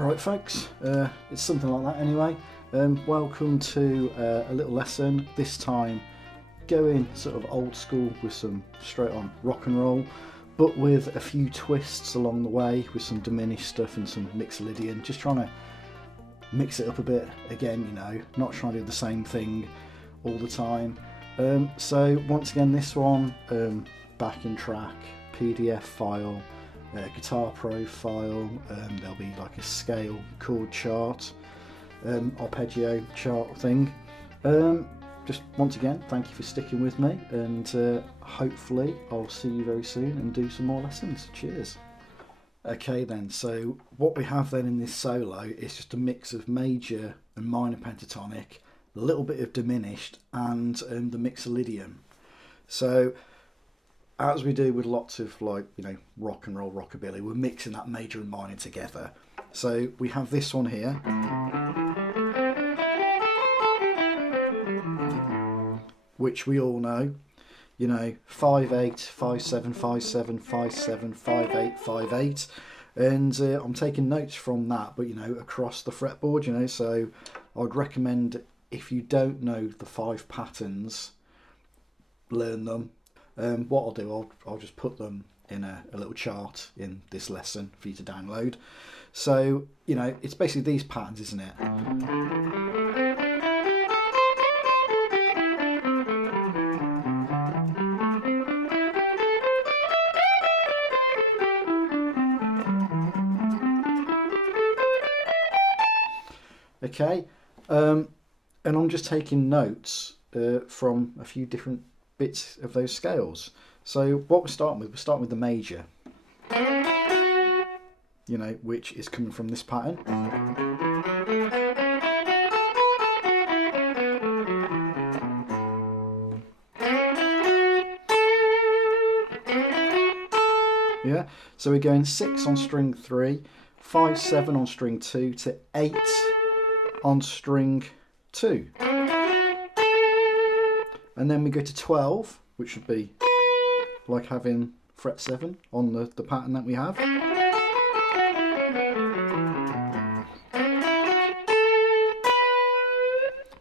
Alright folks, it's something like that anyway. Welcome to a little lesson, this time going sort of old school with some straight on rock and roll, but with a few twists along the way with some diminished stuff and some Mixolydian, just trying to mix it up a bit again, you know, not trying to do the same thing all the time. So once again this one, backing track, PDF file, Guitar Pro file, there'll be like a scale chord chart, Arpeggio chart thing. Just once again, thank you for sticking with me, and hopefully I'll see you very soon and do some more lessons. Cheers. Okay then, so what we have then in this solo is just a mix of major and minor pentatonic, a little bit of diminished, and the Mixolydian. So as we do with lots of, like, you know, rock and roll, rockabilly, we're mixing that major and minor together. So we have this one here, which we all know, you know, 5/8, 5/7, 5/7, 5/7, 5/8, 5/8, and I'm taking notes from that, but you know, across the fretboard, you know. So I'd recommend, if you don't know the 5 patterns, learn them. What I'll do, I'll just put them in a little chart in this lesson for you to download. So, you know, it's basically these patterns, isn't it? Okay, and I'm just taking notes from a few different bits of those scales. So what we're starting with the major, you know, which is coming from this pattern. Yeah, so we're going 6 on string 3, 5/7 on string 2 to 8 on string 2. And then we go to 12, which would be like having fret 7 on the pattern that we have.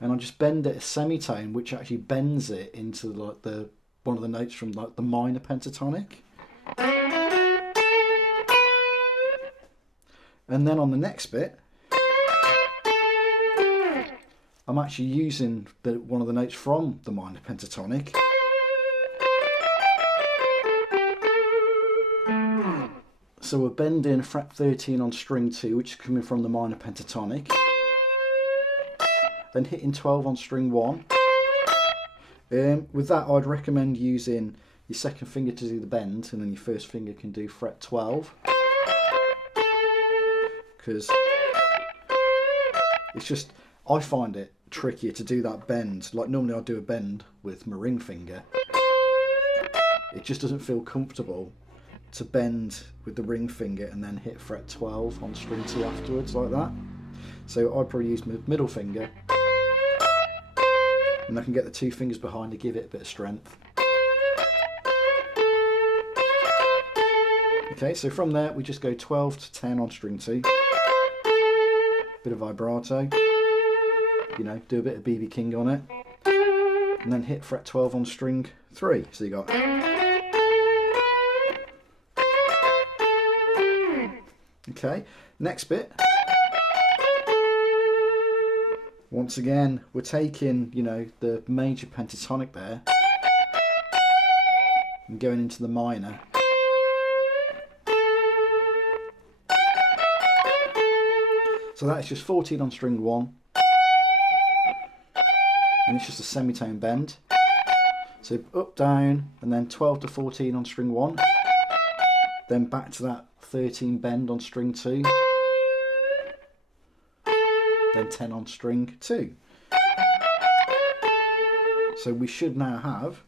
And I just bend it a semitone, which actually bends it into like one of the notes from like the minor pentatonic. And then on the next bit, I'm actually using one of the notes from the minor pentatonic. So we're bending fret 13 on string 2, which is coming from the minor pentatonic. Then hitting 12 on string 1. With that, I'd recommend using your second finger to do the bend, and then your first finger can do fret 12. Because it's just, I find it trickier to do that bend. Like normally I'd do a bend with my ring finger. It just doesn't feel comfortable to bend with the ring finger and then hit fret 12 on string 2 afterwards like that. So I'd probably use my middle finger, and I can get the 2 fingers behind to give it a bit of strength. Okay, so from there we just go 12 to 10 on string 2. Bit of vibrato, you know, do a bit of BB King on it, and then hit fret 12 on string 3. So you got, okay, next bit. Once again, we're taking, you know, the major pentatonic there and going into the minor. So that's just 14 on string 1, and it's just a semitone bend. So up, down, and then 12 to 14 on string 1, then back to that 13 bend on string 2, then 10 on string 2. So we should now have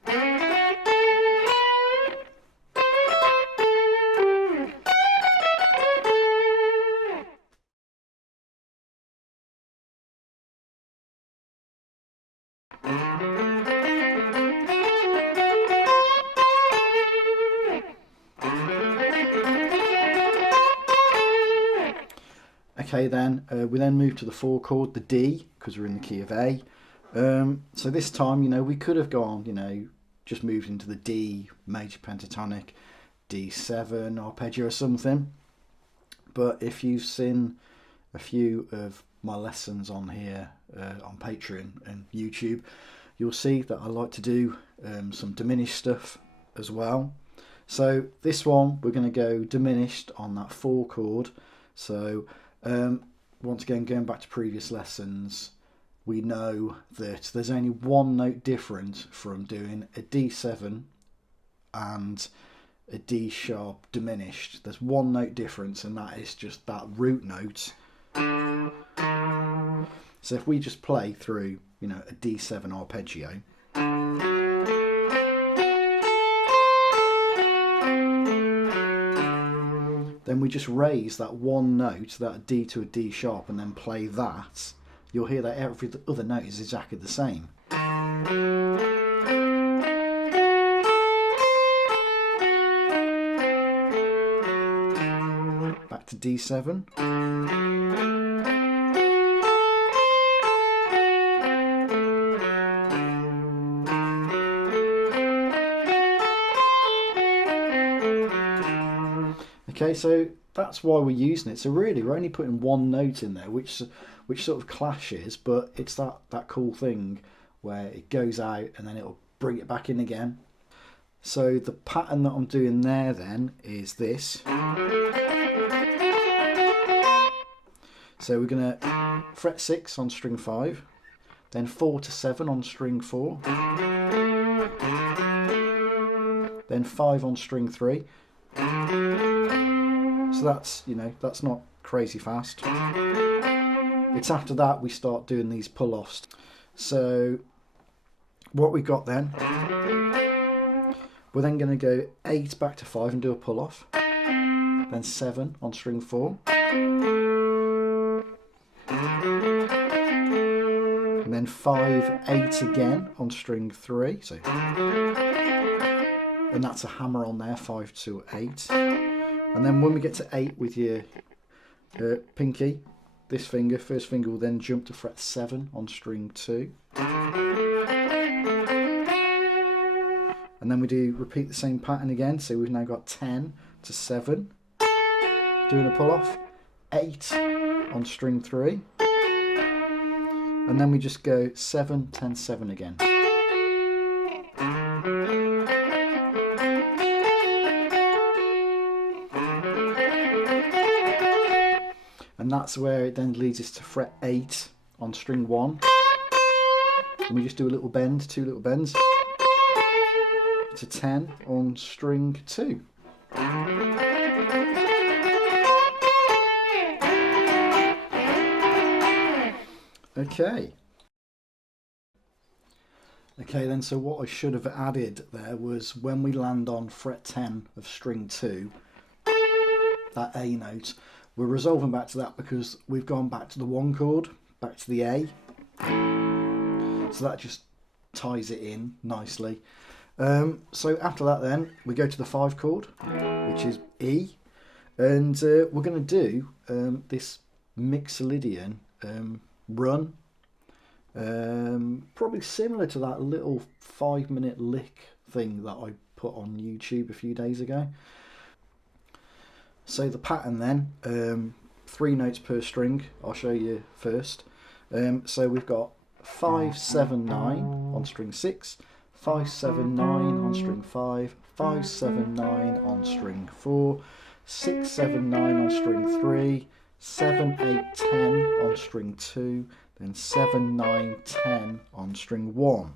Okay, then we then move to the 4 chord, the D, because we're in the key of A. So this time, you know, we could have gone, you know, just moved into the D major pentatonic, D7 arpeggio or something. But if you've seen a few of my lessons on here on Patreon and YouTube, you'll see that I like to do some diminished stuff as well. So this one, we're going to go diminished on that 4 chord. So once again, going back to previous lessons, we know that there's only one note difference from doing a D7 and a D sharp diminished. There's one note difference, and that is just that root note. So if we just play through, you know, a D7 arpeggio, then we just raise that one note, that D to a D sharp, and then play that, you'll hear that every other note is exactly the same. Back to D7. Okay, so that's why we're using it. So really, we're only putting one note in there, which sort of clashes, but it's that cool thing where it goes out and then it'll bring it back in again. So the pattern that I'm doing there then is this. So we're going to fret 6 on string 5, then 4 to 7 on string 4, then 5 on string 3. So that's, you know, that's not crazy fast. It's after that we start doing these pull-offs. So what we got then, we're then going to go 8 back to 5 and do a pull-off, then 7 on string 4, and then 5, 8 again on string 3, so, and that's a hammer on there, 5 to 8. And then when we get to 8 with your pinky, this finger, first finger will then jump to fret 7 on string 2. And then we repeat the same pattern again, so we've now got 10 to 7, doing a pull off, 8 on string 3, and then we just go 7, 10, 7 again. And that's where it then leads us to fret 8 on string 1. And we just do a little bend, 2 little bends, to 10 on string 2. Okay. Okay then, so what I should have added there was when we land on fret 10 of string 2, that A note, we're resolving back to that because we've gone back to the 1 chord, back to the A. So that just ties it in nicely. So after that then, we go to the 5 chord, which is E. And we're going to do this Mixolydian run. Probably similar to that little 5-minute lick thing that I put on YouTube a few days ago. So the pattern then, 3 notes per string, I'll show you first. So we've got 5, 7, 9 on string 6, 5, 7, 9 on string 5, 5, 7, 9 on string 4, 6, 7, 9 on string 3, 7, 8, 10 on string 2, then 7, 9, 10 on string 1.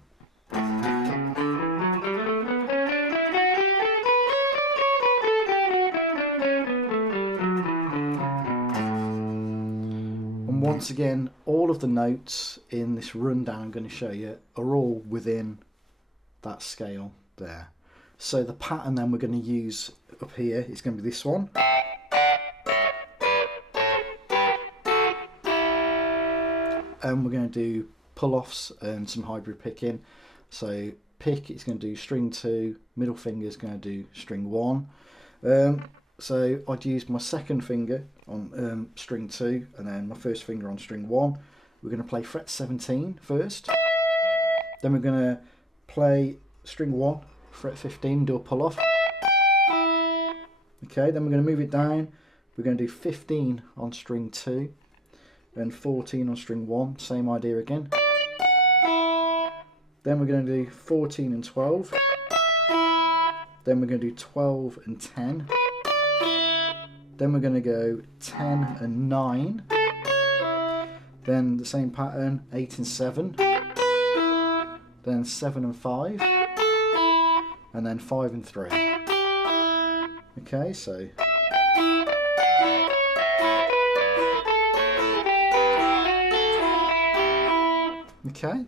And once again, all of the notes in this rundown I'm going to show you are all within that scale there. So the pattern then we're going to use up here is going to be this one. And we're going to do pull-offs and some hybrid picking. So pick, it's going to do string 2, middle finger is going to do string 1. So I'd use my second finger on string 2 and then my first finger on string 1. We're going to play fret 17 first. Then we're going to play string 1, fret 15, do a pull off. Okay, then we're going to move it down. We're going to do 15 on string 2 and 14 on string 1, same idea again. Then we're going to do 14 and 12. Then we're going to do 12 and 10. Then we're going to go 10 and 9. Then the same pattern, 8 and 7. Then 7 and 5. And then 5 and 3. Okay, so. Okay.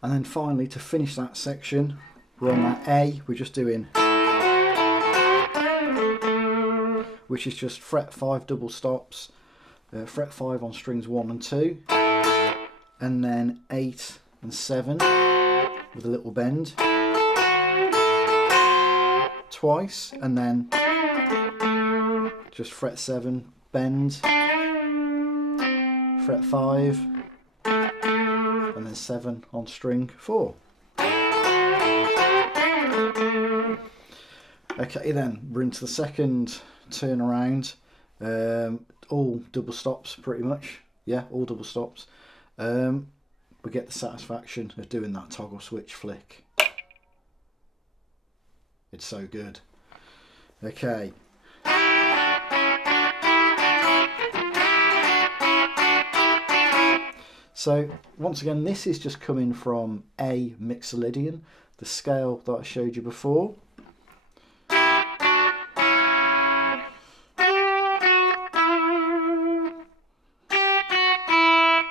And then finally, to finish that section, we're on that A, we're just doing, which is just fret 5 double stops, fret 5 on strings 1 and 2, and then 8 and 7 with a little bend, twice, and then just fret 7, bend, fret 5, and then 7 on string 4. Okay, then we're into the second turn around, all double stops pretty much, yeah, all double stops. We get the satisfaction of doing that toggle switch flick. It's so good. Okay. So once again, this is just coming from A Mixolydian, the scale that I showed you before.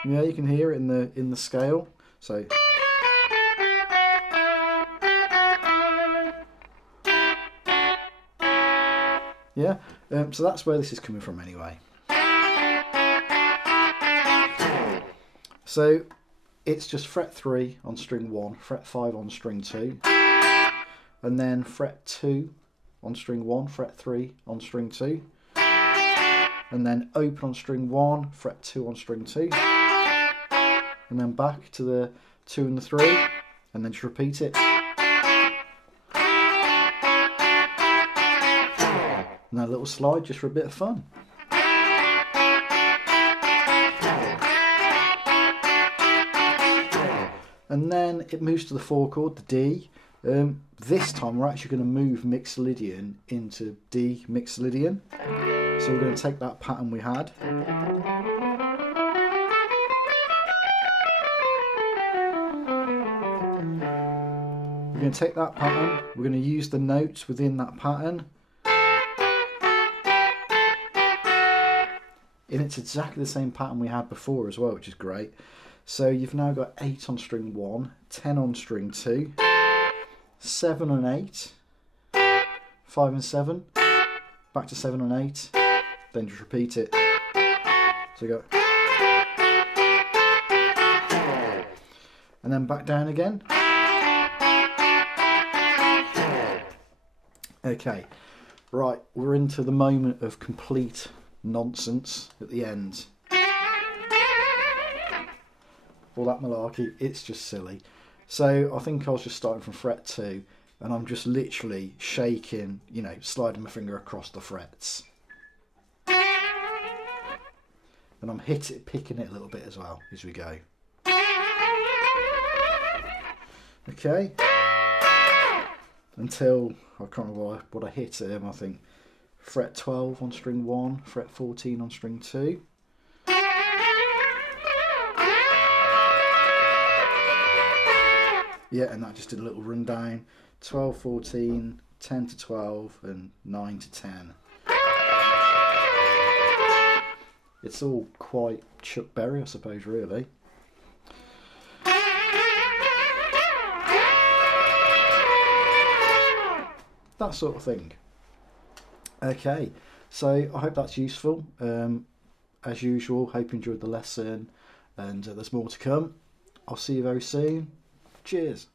Yeah, you can hear it in the scale. So yeah, so that's where this is coming from anyway. So it's just fret 3 on string 1, fret 5 on string 2, and then fret 2 on string 1, fret 3 on string 2, and then open on string 1, fret 2 on string 2, and then back to the 2 and the 3, and then just repeat it. And that little slide just for a bit of fun. And then it moves to the 4 chord, the D. This time we're actually going to move Mixolydian into D Mixolydian. So we're going to take that pattern we had. We're going to take that pattern, we're going to use the notes within that pattern. And it's exactly the same pattern we had before as well, which is great. So you've now got 8 on string 1, 10 on string 2, 7 and 8, 5 and 7, back to 7 and 8, then just repeat it. So you go, and then back down again. Okay, right, we're into the moment of complete nonsense at the end. All that malarkey, it's just silly. So I think I was just starting from fret 2 and I'm just literally shaking, you know, sliding my finger across the frets. And I'm picking it a little bit as well as we go. Okay. Until, I can't remember what I hit I think fret 12 on string 1, fret 14 on string 2. Yeah, and that just did a little rundown. 12, 14, 10 to 12, and 9 to 10. It's all quite Chuck Berry, I suppose, really. That sort of thing. Okay, so I hope that's useful. As usual, hope you enjoyed the lesson, and there's more to come. I'll see you very soon. Cheers.